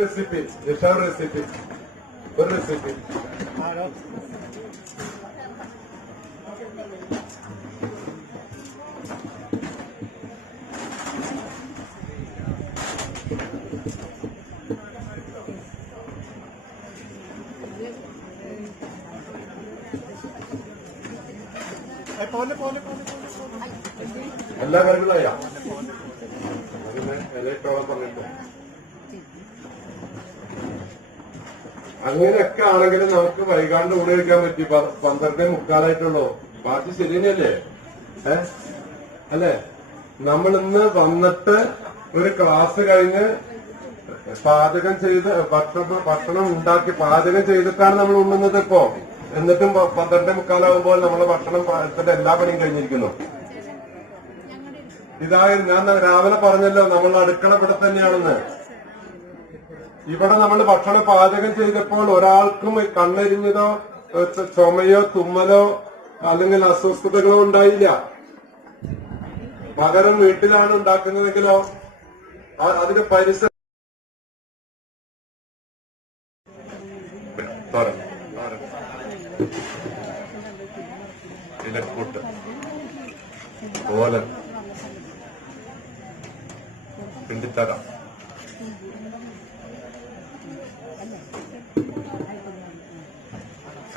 Recipe Nishar recipe ഒരു recipe എല്ലാ കറികളായ ഇലക്ട്രോളം പറഞ്ഞിട്ടോ അങ്ങനെയൊക്കെ ആണെങ്കിലും നമുക്ക് വൈകാണ്ട് ഊണ് കഴിക്കാൻ പറ്റി 12:45 ബാക്കി ശരി തന്നെയല്ലേ? അല്ലെ? നമ്മൾ ഇന്ന് വന്നിട്ട് ഒരു ക്ലാസ് കഴിഞ്ഞ് പാചകം ചെയ്ത് ഭക്ഷണം ഉണ്ടാക്കി പാചകം ചെയ്തിട്ടാണ് നമ്മൾ ഉണ്ണുന്നത് ഇപ്പോ. എന്നിട്ടും 12:45 നമ്മളെ ഭക്ഷണത്തിന്റെ എല്ലാ പണിയും കഴിഞ്ഞിരിക്കുന്നു. ഞാൻ രാവിലെ പറഞ്ഞല്ലോ നമ്മൾ അടുക്കള ഇവിടെ തന്നെയാണെന്ന്. ഇവിടെ നമ്മൾ ഭക്ഷണം പാചകം ചെയ്തപ്പോൾ ഒരാൾക്കും കണ്ണെരിഞ്ഞതോ ചുമയോ തുമ്മലോ അല്ലെങ്കിൽ അസ്വസ്ഥതകളോ ഉണ്ടായില്ല. പകരം വീട്ടിലാണ് ഉണ്ടാക്കുന്നതെങ്കിലോ അതിന് പരിസരം ഇലക്കൂട്ട് ഓലൻ പിണ്ടിത്തരം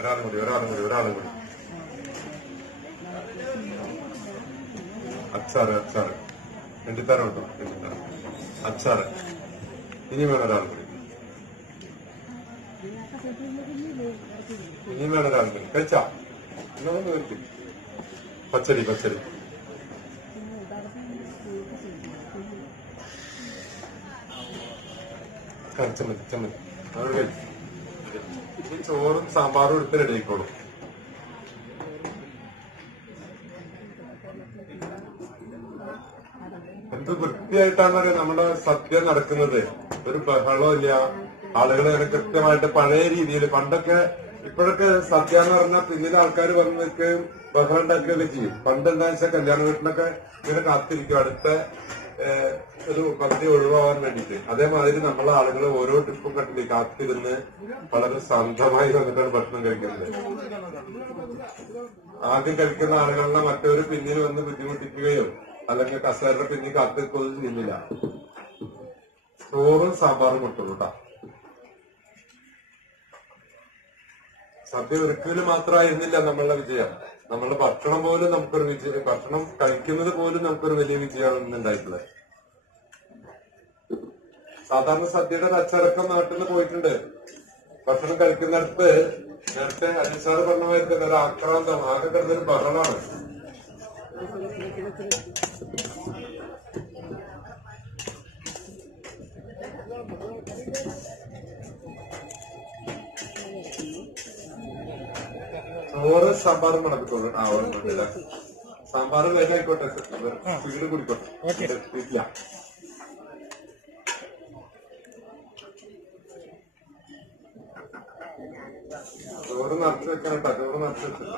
ഒരാളും കൂടി അച്ചാറ് പിണ്ടിത്തരം ഉണ്ടോ? പിണ്ടിത്തരം അച്ചാറ് ഇനി വേണം ഒരാളും കൂടി കഴിച്ചാ ഇന്നൊന്നും കഴിക്കും. പച്ചടി ചമ്മന്തി അത് കഴിച്ചു. ഈ ചോറും സാമ്പാറും എടുത്ത് റെഡിയായിക്കോളും. എന്ത് വൃത്തിയായിട്ടാണ് നമ്മുടെ സദ്യ നടക്കുന്നത്. ഒരു ബഹളവും ഇല്ല. ആളുകൾ അങ്ങനെ കൃത്യമായിട്ട് പഴയ രീതിയിൽ പണ്ടൊക്കെ ഇപ്പോഴൊക്കെ സദ്യ എന്ന് പറഞ്ഞാൽ പിന്നീട് ആൾക്കാർ വന്ന് നിൽക്കുകയും ബഹളം ഉണ്ടാക്കുകയൊക്കെ ചെയ്യും. പണ്ട് എന്താ വെച്ചാൽ കല്യാണ വീട്ടിലൊക്കെ ഇങ്ങനെ കാത്തിരിക്കും അടുത്ത ഒരു പകുതി ഒഴിവാകാൻ വേണ്ടിയിട്ട്. അതേമാതിരി നമ്മളെ ആളുകൾ ഓരോ ട്രിപ്പും കണ്ടിട്ട് കാത്തിരുന്ന് വളരെ ശാന്തമായി വന്നിട്ടാണ് ഭക്ഷണം കഴിക്കുന്നത്. ആദ്യം കഴിക്കുന്ന ആളുകളെ മറ്റൊരു പിന്നിൽ വന്ന് ബുദ്ധിമുട്ടിക്കുകയോ അല്ലെങ്കിൽ കസേരയുടെ പിന്നിൽ കാത്തിരിക്കുകയോ ചെയ്യുന്നില്ല. ചോറും സാമ്പാറും കൊണ്ടുള്ളൂട്ടാ. സദ്യ ഒരുക്കല് മാത്രമായിരുന്നില്ല നമ്മളുടെ വിജയം. നമ്മളുടെ ഭക്ഷണം പോലും നമുക്കൊരു വിജയം, ഭക്ഷണം കഴിക്കുന്നത് പോലും നമുക്കൊരു വലിയ വിജയമാണ് ഉണ്ടായിട്ടുള്ളത്. സാധാരണ സദ്യയുടെ അച്ചടക്കം നാട്ടിൽ പോയിട്ടുണ്ട്. ഭക്ഷണം കഴിക്കുന്നിടത്ത് നേരത്തെ അജിസാറ് പറഞ്ഞമായിരിക്കും ഒരു ആക്രാന്തം, ആകെ കിടന്നൊരു ബഹളമാണ്. ചോറ് സാമ്പാറും നടക്കത്തുള്ളൂ. കുഴപ്പമില്ല. സാമ്പാറും വേഗമായിക്കോട്ടെ, സ്പീഡ് കുടിക്കോട്ടെ. ഇല്ല ചോറ് നിറച്ച് വെക്കണം കേട്ടോ. ചോറ് നിറച്ച് വെച്ചില്ല.